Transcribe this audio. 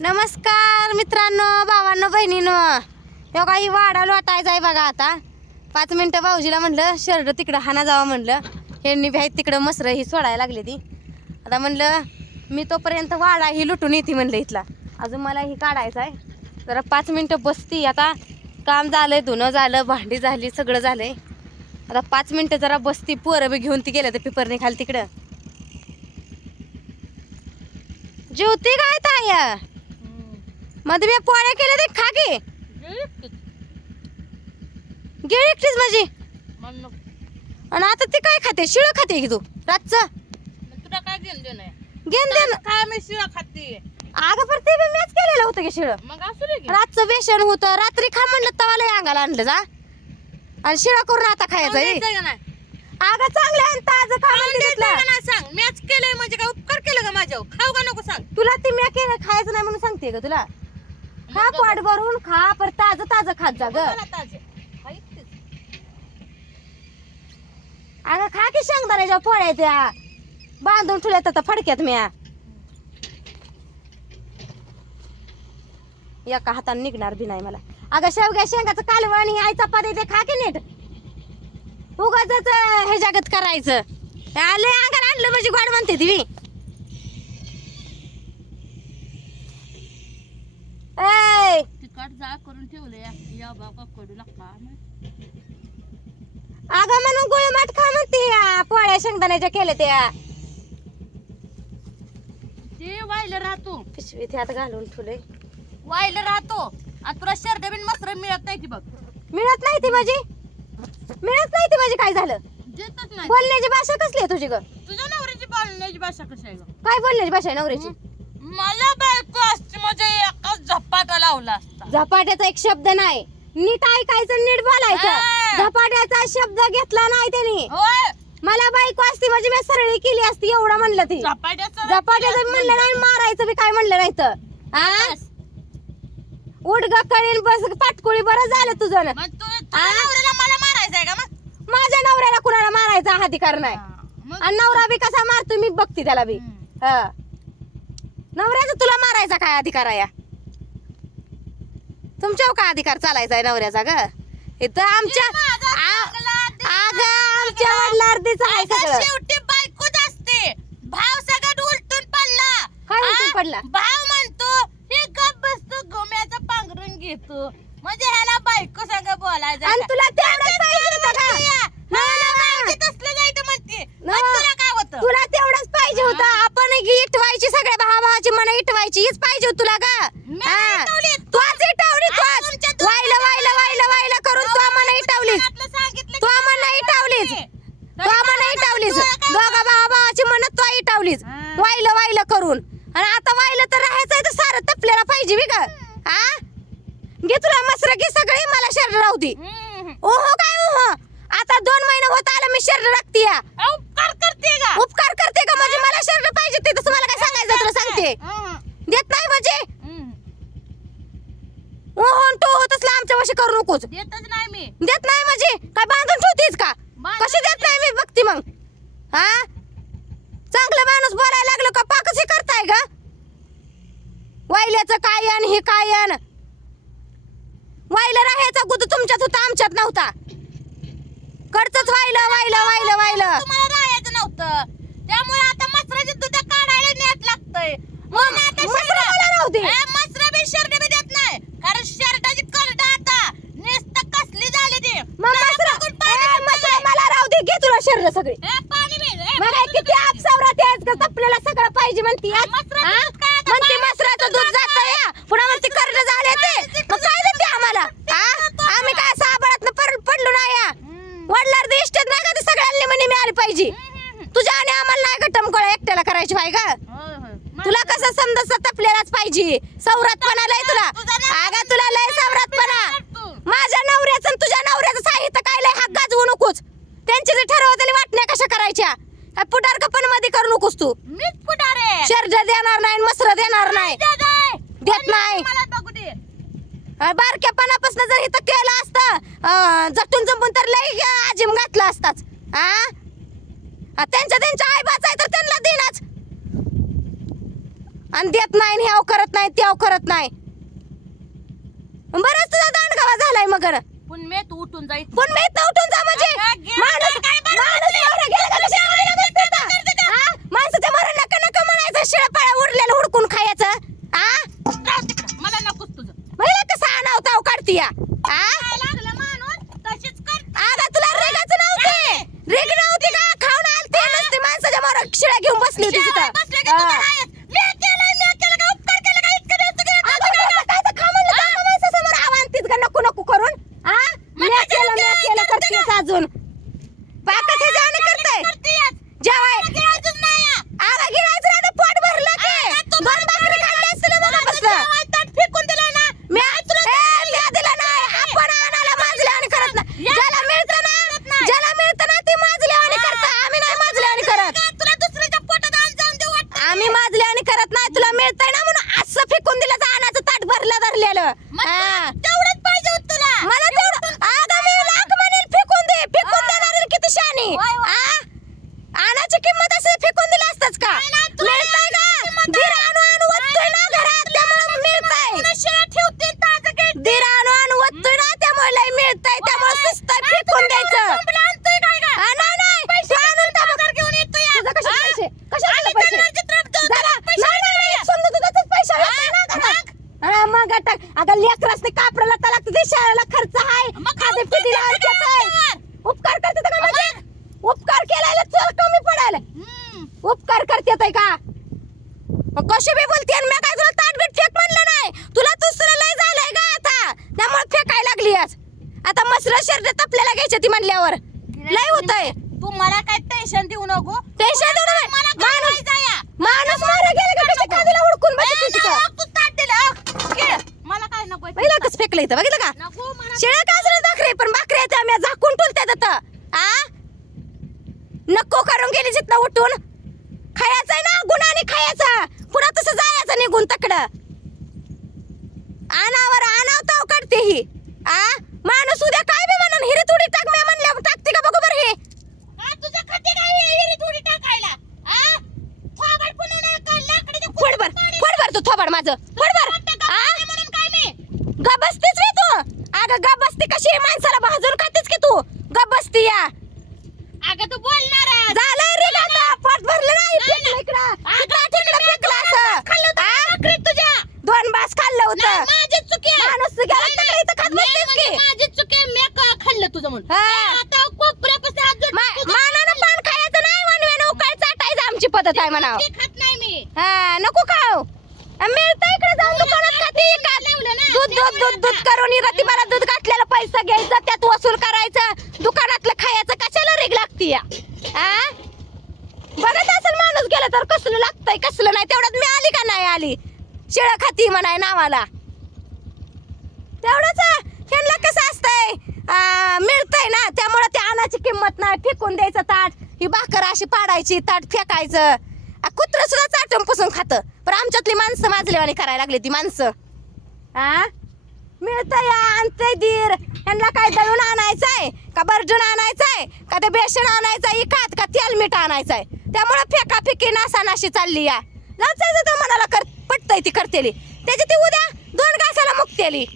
नमस्कार मित्रांनो भावांनो बहिणीनो. हे काही वाडा लोटायचा आहे बघा आता. पाच मिनटं भाऊजीला म्हणलं शर्ट तिकडं हाना जावा म्हणलं. हे बी आहेत तिकडं मसरं ही सोडायला लागली ती. आता म्हणलं मी तोपर्यंत वाडा ही लुटून येते म्हणलं इथला. अजून मला ही काढायचं आहे. जरा पाच मिनटं बसती. आता काम झालंय धुणं झालं भांडी झाली सगळं झालंय. आता पाच मिनटं जरा बसती. पोरं बी घेऊन ती गेलं तर पेपरने खाली तिकडं. जेवती काय ताया मध्ये मी पोळ्या केल्या ते खा की. गेली एकटीच माझी. आणि आता ते काय खाते? शिळ खाते की तू? रातचं. तुला काय घेऊन देणं आहे? घेन दे ना. काय मी शिळा खाते? अगं पण ते मीच केलेलं होतं की शिळ. मग. रातचं बेसन होतं. रात्री खा म्हणलं तवाला अंगाला आणलं जा. आणि शिळा करून आता खायचं? अगं चांगलं आहे ताज खा नाही सांग? मॅच केलंय म्हणजे काय उपकार केलं का माझ्यावर? खाऊ का नको सांग? तुला ते मी केलं खायचं नाही म्हणून सांगते का तुला. खा पोट भरून खा पर ताज ताज खात जा ग. अगं खा की शेंगदाण्याच्या पोळ्या त्या. बांधून ठेवल्यात आता फडक्यात म्या. एका हाताने निघणार बी नाही मला. अगं शेवग्या शेंगाचं कालवण आई चपाती ते खा की नीट. उगाच हे जगत करायचं. आले अंगाला आणलं म्हणजे गोड म्हणते ती जा करून ठेवलंय या बाबा कडू अगं म्हणून गुळमाट खा म्हणते या, पोळ्या शेंगदाण्याच्या केल्या त्या. ते वायला राहतो. पिशवीत ह्यात घालून ठेवले वायला राहतो. आता तुला शर्ट बिन मस्त मिळत नाही ती बघ. मिळत नाही ती माझी. मिळत नाही ती माझी. काय झालं? देतच नाही. बोलण्याची भाषा कसली आहे तुझी ग? तुझ्या नवऱ्याची बोलण्याची भाषा कशी आहे गं? काय बोलण्याची भाषा आहे नवऱ्याची? मला बायको असते म्हणजे एकाच झपाटा लावला असता? झपाट्याचा एक शब्द नाही. नीट ऐकायचं नीट बोलायचं. हा. झपाट्याचा शब्द घेतला नाही त्यांनी. होय. मला बायको असती म्हणजे मी सरळी केली असती एवढं म्हणलं ती. झपाट्याचं झपाट्याचं म्हणलं नाही मारायचं बी काय म्हणलं नाही तर. हा उडग कळीन बस पाटकुळी बरं झालं तुझं ना. मग तू तुझ्या नवऱ्याला मला मारायचं आहे का मग? माझ्या नवऱ्याला कुणाला मारायचा हा अधिकार नाही मग आणि नवरा बी कसा मारतो मी बघते त्याला बी. हम्म. हा. नवऱ्याचा तुला मारायचा काय अधिकार आहे? तुमच्यावर काय अधिकार चालायचा आहे नवऱ्याचा ग? इथं आमच्या अगं आमच्या वडिलार्धीच आहे सगळं. शेवटी बायकोच असते. भाव सगळ्यात उलटून पडला. काय उलटून पडला? भाव म्हणतो हे गप बसतो गोम्याचा पांघरून घेतो. म्हणजे ह्याला बायको संग बोलायचं आणि? तुला तेवढंच पाहिजे होतं का? तुला काय होतं? तुला तेवढंच पाहिजे होतं. आपण इटवायची सगळ्या भावाची मन इटवायची. हीच पाहिजे तुला का. तूच इटवली. तूच वाहिलं वाहिलं वाहिलं वाहिलं करून तू आम्हाला इटवलीस. तू आम्हाला इटवलीस. तू आम्हाला इटवलीस. दोघा भावा भावाची मन तू इटवलीस. वाहिलं वाहिलं करून. आणि आता वाहिलं तर राहायचंय तर सारं तपल्याला पाहिजे बी का हा? घे तुला मसर घे सगळे मला शर्ट राहू दे. ओहो काय ओहो आता दोन महिने होत आलं मी शर्ट राखते करते का? उपकार करते का? म्हणजे मला शर्ट पाहिजे ते तसं मला काय सांगायचं तुला सांगते. देत नाही म्हणजे? हम्म. ओहो तो तसला आमच्या वशी करू नकोच. देतच नाही मी. देत नाही म्हणजे? काय बांधून ठेवतेस का? कशी देत नाही मी बघते मग? हा? चांगलं माणूस बोलायला लागलो का? पाकच हे करताय का वायल्याचं काय अन हे काय अन वायलं राहायचा गुद तुमच्यात होता आमच्यात नव्हता. कडचंच वायलं वायलं वायलं वायलं नव्हतं त्यामुळे आता मसराची दूध काढायला नेत लागतंय. मग म्हणून आता मसरं शर्ट- मला राहू दे. ए, मसरं बी शर्ट बी देत नाही. कारण शर्टाची करड आता. नुसतं कसली झाली ती. मग त्याला मसरा बघून पाणी ए, सुटलंय. मसरा मला राहू दे घे तुला शर्ट सगळे. मला किती आपल्याला पाहिजे म्हणती आज. मसराचं? दूध काय आता म्हणती बाहेर मसराचं दूध जात या पुन्हा म्हणते कर्ज झाले ते. मग काय देते आम्हाला? आम्ही काय साबळात पडलो नाही. या हम्म. वडलार दे इष्टेत नाही का ते सगळ्यांनी म्हणे मिळाली पाहिजे. तुझ्या आणि आम्हाला नाही गटम कळ एकट्याला करायची पाहिजे का. तुला कसं समजा तपलेलाच पाहिजे? सवरातपणा लय तुला. अगं तुला लय सवरातपणा. तू. माझ्या नवऱ्याचं तुझ्या नवऱ्याचं साहित्य काय लय हात गाजवू नकोस? त्यांची जे ठरवलेली वाटण्या कशा करायच्या? पुटार कपनमध्ये करू नकोस तू. मीच शर्ट देणार नाही मसर देणार नाही. देत नाही. बारक्यापणापासून जर इथं केलं असतं जटून जमून तर लय आजिम घातला असताच. हा अं, त्यांच्या त्यांच्या आई बाच आहे तर त्यांना देनाच. आणि देत नाही आणि ह्याव करत नाही त्याव करत नाही. बरंच तुझा दांडगावा झालाय मगर पण मी तू उठून जाईल पण मी उठून जा म्हणजे? हा? माणसाच्या मरण नका नका म्हणायचं शिळपाळा उरलेलं हुडकून खायचं हा राहू तिकडं मला नकोच तुझं महिला कसं आणाव ताव काढती या हा काय लागलं माणूस तशीच कर आगा तुला रेगाच नव्हते रेग नव्हती का खाऊन आलते नसते माणसाच्या मरण शिळ्या घेऊन बसली होती शिवाय तिथं बसले की तुझं हा. आहेच. मी केलंय, मी केलं का? उपकार केलं का? इतकं दिवस गेलं, अगं, तुझं काय आता काय तर खा म्हणलं तर आता माणसासमोर आव्हानतीच का नको नको करून हा मी केलं मी केलं करतेच अजून पाकच हे जाणे करताय करतेयस? जेवाय मला गिळायचंच नाही या. आगा गिळायचं ना पोट भरलं की आता तू दोन भाकरी खाल्ली असतील बघा माझं बसलं जेवाय ताट फेकून दिलंय ना. मी ए, मी दिलं नाही आपण आणायला माजले आणि करत नाही ज्याला मिळतं ना ज्याला मिळतं ना ते माजले आणि करता आम्ही नाही माजले आणि करत का तुला दुसऱ्याच्या पोटात आण जाऊन देऊ वाटतं? आम्ही माजले आणि करत नाही तुला मिळतंय ना म्हणून असं फेकून दिलं जाण्याचं ताट भरलं धरलेलं मग हा. तेवढंच पाहिजे होतं तुला. मला तेवढं आगा मी लाख म्हणेल फेकून दे फेकून देणार किती शानी होय, होय. आ? आणाची किंमत असं फेकून दिलं असतंच का नाही, नाही, तुला मिळतंय का किंमत दीर आणू आणू वत्तोय ना घरात त्यामुळे मिळतंय तुला शिळा ठेवते ताजं घेते. दीर आणू आणू वत्तोय ना त्यामुळे लय मिळतंय त्यामुळे सुस्तय फेकून द्यायचं तुला आणतोय काय का? हा, नाही नाही तू आणून टाक. बाजार घेऊन येतो या. तुझं कशाचे हा? पैसे कशाचे आणि पैसे त्यांना चित्रात दोन जरा पैसे नाही नाही नाही समजा तुझ्याच पैसे आहेत ना घरात. हा, मग आता अगं लेकरच ते कापडाला त्याला तुझ्या शाळेला खर्च आहे मग खाते उपकार पिटीला करते आणते का काय? उपकार करते का म्हणजे उपकार केल्याला चल कमी पडायला हम्म. उपकार करते ताई का कशी बी बोलते आणि मी काय तुला ताट बीट फेक म्हणलं नाही? तुला दुसरं लय झालंय का आता. त्यामुळे फेकाय लागली आज. आता मसर शर्ट आपल्याला घ्यायची ती म्हणल्यावर. लय होतंय. तू मला काय टेन्शन देऊ नको. टेन्शन देऊ. मला माणूस. माणूस मारा गेला का कशा कांदीला हुडकून ए, बसते तिथं? नको, तू ताट दिलं. मला काय नको पहिला कसं फेकलं इथं? बघितलं का? नको मला शेळ्या काजरा भाकरी पण भाकरी आहेत आम्ही झाकून ठेवतात आता आ? नको करून गेली जिथनं उठून. खायचं ना? गुन्हाने खायचा. पुढं तसं जायचं निघून तकडं आणावर आणावताव काढते ही आ माणूस उद्या काय बी म्हणून हिरे थोडी टाक मी म्हणल्या टाकते का बघू बरं हे तुझ्या खाते काय विहिरी थोडी टाकायला आ? थोबाड पुन्हा नाही का? लाकडाच्या फोड बर पाणी. फोड बर तू थोबाड माझं फोड बर वाटतं का? आ म्हणून काय मी गप बसतीस रे तू अगं गप बसती कशी आहे माणसाला भाजून खातेस की तू गप बसती या अगं तू बोलणार आहे. झालंय रे आता पोट भरलं नाही फेकलं इकडं इकडं तिकडं फेकलं असं खाल्लं होतं आ? भाकरी तुझ्या दोन बास खाल्लं नाही, होतं माझी चुकी आहे. माणूस गेला नाही, तिकडे इथं खात मी बसलीस म्हणजे की माझी चुकी आहे. मी का खाल्लं तुझं म्हणून हा. ए, आता कोपऱ्यापासून हात जोड- मा- तुझं मानानं पान खायचं नाही वनवेनं उकाळ चाटायचं आहे म्हणावं? ते खात नाही मी. हा नको खाऊ. मिळतं इकडे जाऊन दुकानात खाती. का दूध दूध दूध दूध करून रतीबाला दूध घातलेला पैसा घ्यायचा त्यात वसूल करायचं. दुकानातलं खायचं कशाला रेग लागती या हा बघत असेल माणूस गेला तर कसलं लागतंय कसलं नाही. तेवढ्यात मी आली का नाही आली? शिळ खाती म्हणाय नावाला. तेवढंच आ, ह्यांना कसं असतंय? मिळतंय ना. त्यामुळे त्या अन्नाची किंमत नाही. फेकून द्यायचं ताट. ही भाकर अशी पाडायची ताट फेकायचं. कुत्र सुद्धा चाटून पुसून खातं. पण आमच्यातली माणसं माजलेवाणी करायला लागली ती माणसं. आ? मिळतं या आणतंय दीर. ह्यांना काय दळून आणायचंय? का बर्जून आणायचंय? का ते बेसन आणायचंय इकात का तेल मीठ आणायचंय? त्यामुळं फेका फेकी नासानाशी चालली या. जायचं तर मनाला कर पटतय ती करतेली. त्याची ती उद्या दोन घासाला मुक्तेली.